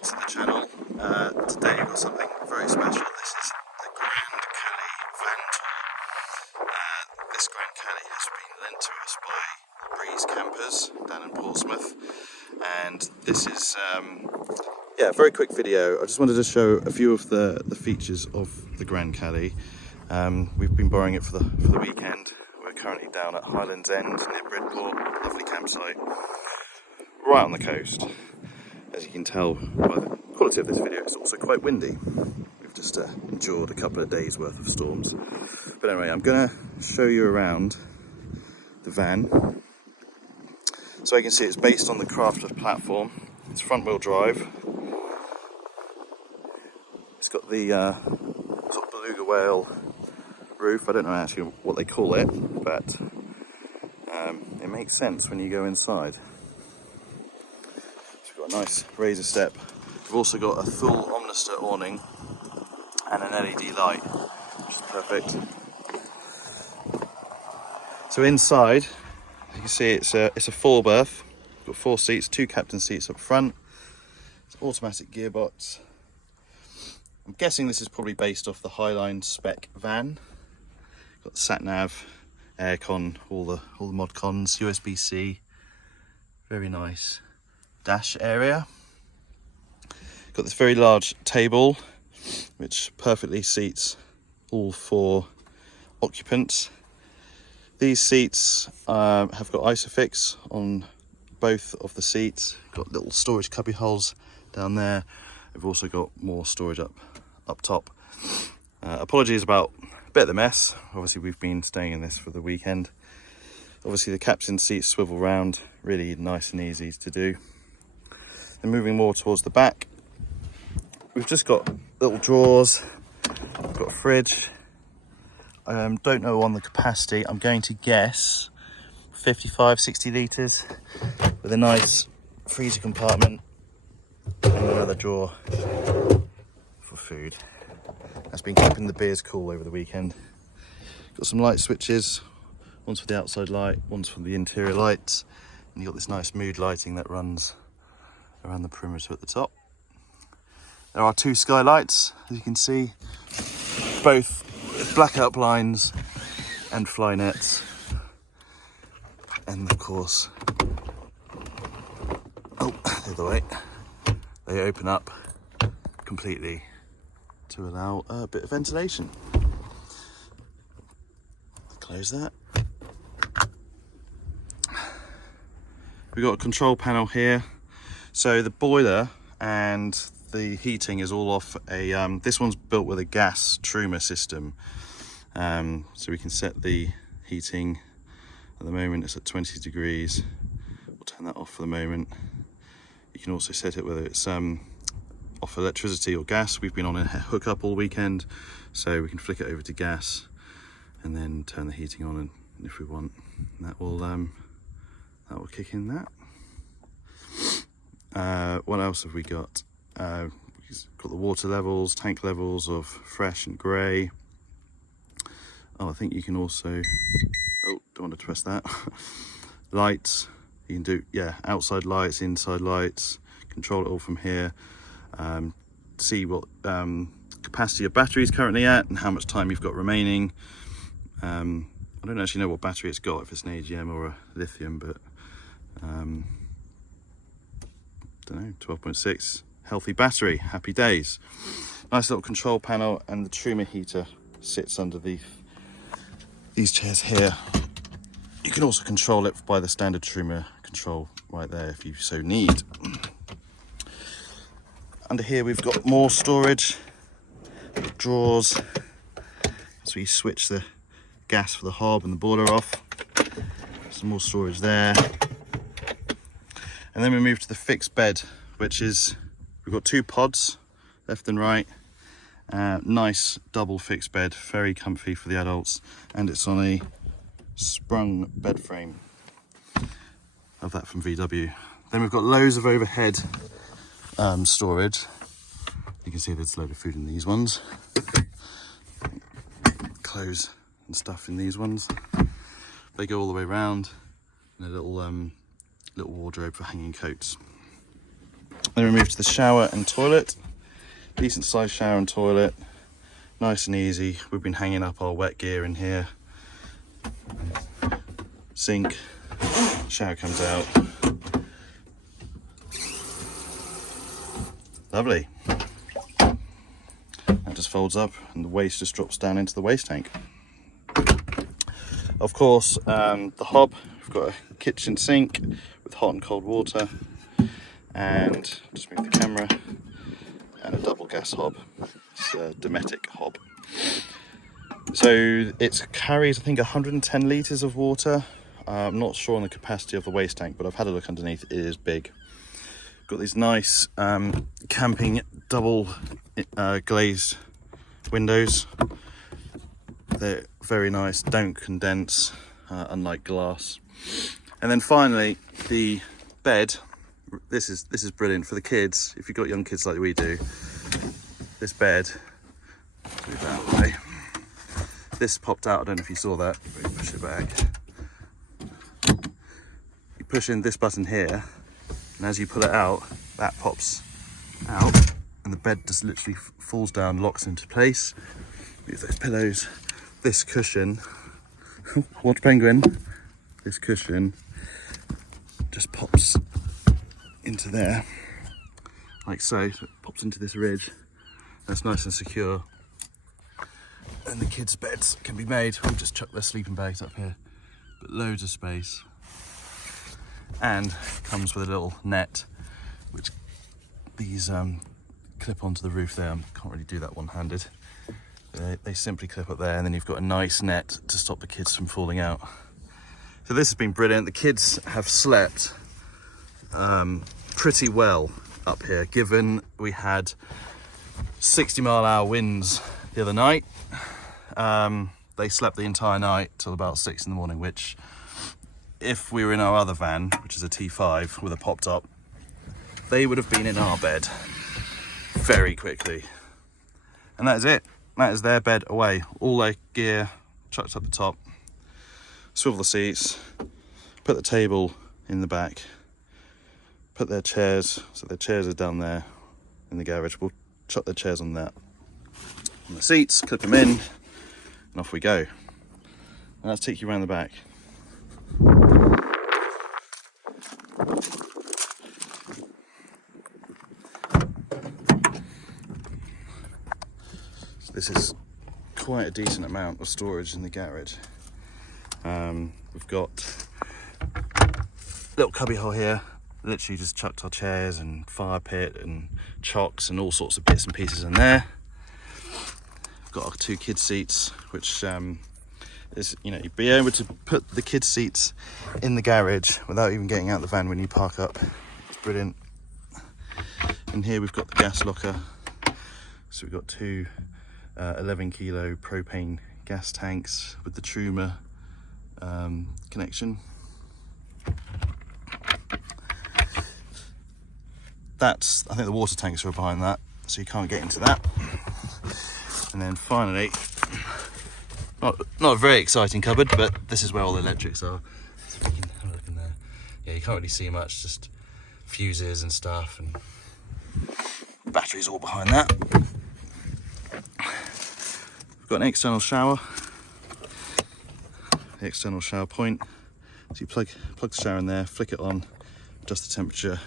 back to the channel. Today we've got something very special. This is the Grand Cali van tour. This Grand Cali has been lent to us by Breeze Campers down in Portsmouth, and this is a very quick video. I just wanted to show a few of the features of the Grand Cali. We've been borrowing it for the weekend. We're currently down at Highlands End near Bridport, lovely campsite, right on the coast. As you can tell by the quality of this video, it's also quite windy. We've just endured a couple of days worth of storms. But anyway, I'm going to show you around the van. So you can see it's based on the Crafter platform. It's front wheel drive. It's got the sort of beluga whale roof. I don't know actually what they call it, but it makes sense when you go inside. Got a nice razor step. We've also got a full Omnister awning and an LED light, which is perfect. So inside, you can see it's a full berth. We've got 4 seats, 2 captain seats up front. It's automatic gearbox. I'm guessing this is probably based off the Highline spec van. Got the sat nav, aircon, all the mod cons, USB-C. Very nice dash area. Got this very large table which perfectly seats all 4 occupants. These seats have got Isofix on both of the seats. Got little storage cubby holes down there. We've also got more storage up top. Apologies about a bit of the mess. Obviously we've been staying in this for the weekend. Obviously the captain seats swivel round, really nice and easy to do. And moving more towards the back, we've just got little drawers, we've got a fridge. Don't know on the capacity, I'm going to guess 55-60 litres, with a nice freezer compartment and another drawer for food. That's been keeping the beers cool over the weekend. Got some light switches, one's for the outside light, one's for the interior lights, and you've got this nice mood lighting that runs around the perimeter at the top. There are 2 skylights, as you can see, both with blackout blinds and fly nets, and of course, the other way, they open up completely to allow a bit of ventilation. Close that. We've got a control panel here. So the boiler and the heating is all off a, this one's built with a gas Truma system. So we can set the heating, at the moment it's at 20 degrees. We'll turn that off for the moment. You can also set it whether it's off electricity or gas. We've been on a hookup all weekend, so we can flick it over to gas and then turn the heating on, and if we want, that will kick in that. What else have we got? We've got the water levels, tank levels of fresh and grey. I think you can also, don't want to twist that. Lights, you can do, outside lights, inside lights, control it all from here. See what capacity your battery is currently at and how much time you've got remaining. I don't actually know what battery it's got, if it's an AGM or a lithium, but don't know, 12.6, healthy battery, happy days. Nice little control panel, and the Truma heater sits under these chairs here. You can also control it by the standard Truma control right there if you so need. Under here we've got more storage, drawers, so you switch the gas for the hob and the boiler off. Some more storage there. And then we move to the fixed bed, which is, we've got 2 pods, left and right. Nice double fixed bed, very comfy for the adults, and it's on a sprung bed frame. Love that from VW. Then we've got loads of overhead storage. You can see there's a load of food in these ones. Clothes and stuff in these ones. They go all the way around, and a little wardrobe for hanging coats. Then we move to the shower and toilet. Decent sized shower and toilet, nice and easy. We've been hanging up our wet gear in here. Sink, shower comes out. Lovely. That just folds up and the waste just drops down into the waste tank. Of course, the hob, we've got a kitchen sink with hot and cold water, and just move the camera, and a double gas hob. It's a Dometic hob. So it carries, I think, 110 litres of water. I'm not sure on the capacity of the waste tank, but I've had a look underneath. It is big. Got these nice camping double glazed windows. They're very nice, don't condense, unlike glass. And then finally, the bed. This is brilliant for the kids. If you've got young kids like we do, this bed, move that out of the way. This popped out. I don't know if you saw that. Push it back. You push in this button here, and as you pull it out, that pops out, and the bed just literally falls down, locks into place. Move those pillows. This cushion, watch penguin. This cushion just pops into there, like so. So it pops into this ridge. That's nice and secure. And the kids' beds can be made. We'll just chuck their sleeping bags up here, but loads of space. And comes with a little net, which these clip onto the roof there. Can't really do that one-handed. They simply clip up there, and then you've got a nice net to stop the kids from falling out. So this has been brilliant. The kids have slept pretty well up here, given we had 60-mile-an-hour winds the other night. They slept the entire night till about 6 in the morning, which, if we were in our other van, which is a T5 with a pop top, they would have been in our bed very quickly. And that is it. That is their bed away. All their gear chucked up the top. Swivel the seats. Put the table in the back. Put their chairs. So their chairs are down there in the garage. We'll chuck the chairs on that. On the seats, clip them in, and off we go. And let's take you around the back. This is quite a decent amount of storage in the garage. We've got a little cubby hole here, literally just chucked our chairs and fire pit and chocks and all sorts of bits and pieces in there. We've got our 2 kids seats, which is, you know, you'd be able to put the kids seats in the garage without even getting out the van when you park up. It's brilliant. In here we've got the gas locker, so we've got 2 11 kilo propane gas tanks with the Truma connection. That's, I think the water tanks are behind that, so you can't get into that. And then finally, not a very exciting cupboard, but this is where all the electrics are. So if you can have a look in there. Yeah, you can't really see much, just fuses and stuff, and batteries all behind that. Got an external shower, the external shower point. So you plug the shower in there, flick it on, adjust the temperature,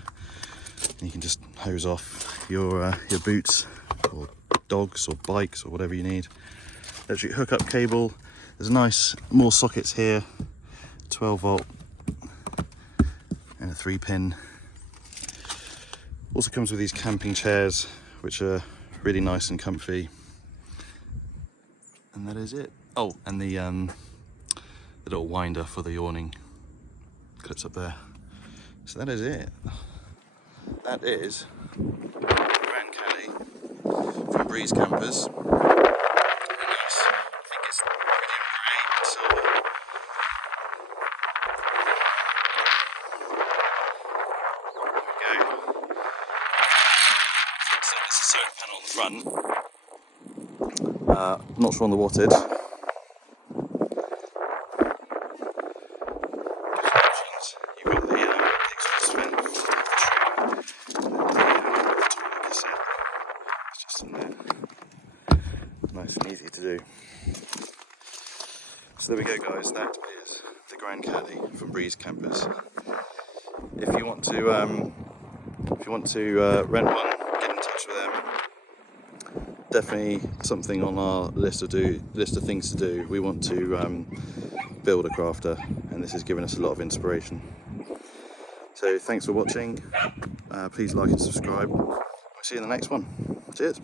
and you can just hose off your boots or dogs or bikes or whatever you need. Electric hookup cable. There's nice more sockets here, 12 volt and a 3-pin. Also comes with these camping chairs, which are really nice and comfy. And that is it. Oh, and the little winder for the awning clips up there. So that is it. That is Grand Cali from Breeze Campers. Very nice. I think it's medium grey silver. There we go. So it's a solar panel on the front. Not sure on the wattage. You've got the exhaust vent, and easy to do. So there we go, guys. That is the Grand Cali from Breeze Campers. If you want to rent one, get in touch with them. Definitely something on our list of things to do. We want to build a crafter, and this has given us a lot of inspiration. So thanks for watching. Please like and subscribe. I'll see you in the next one. Cheers.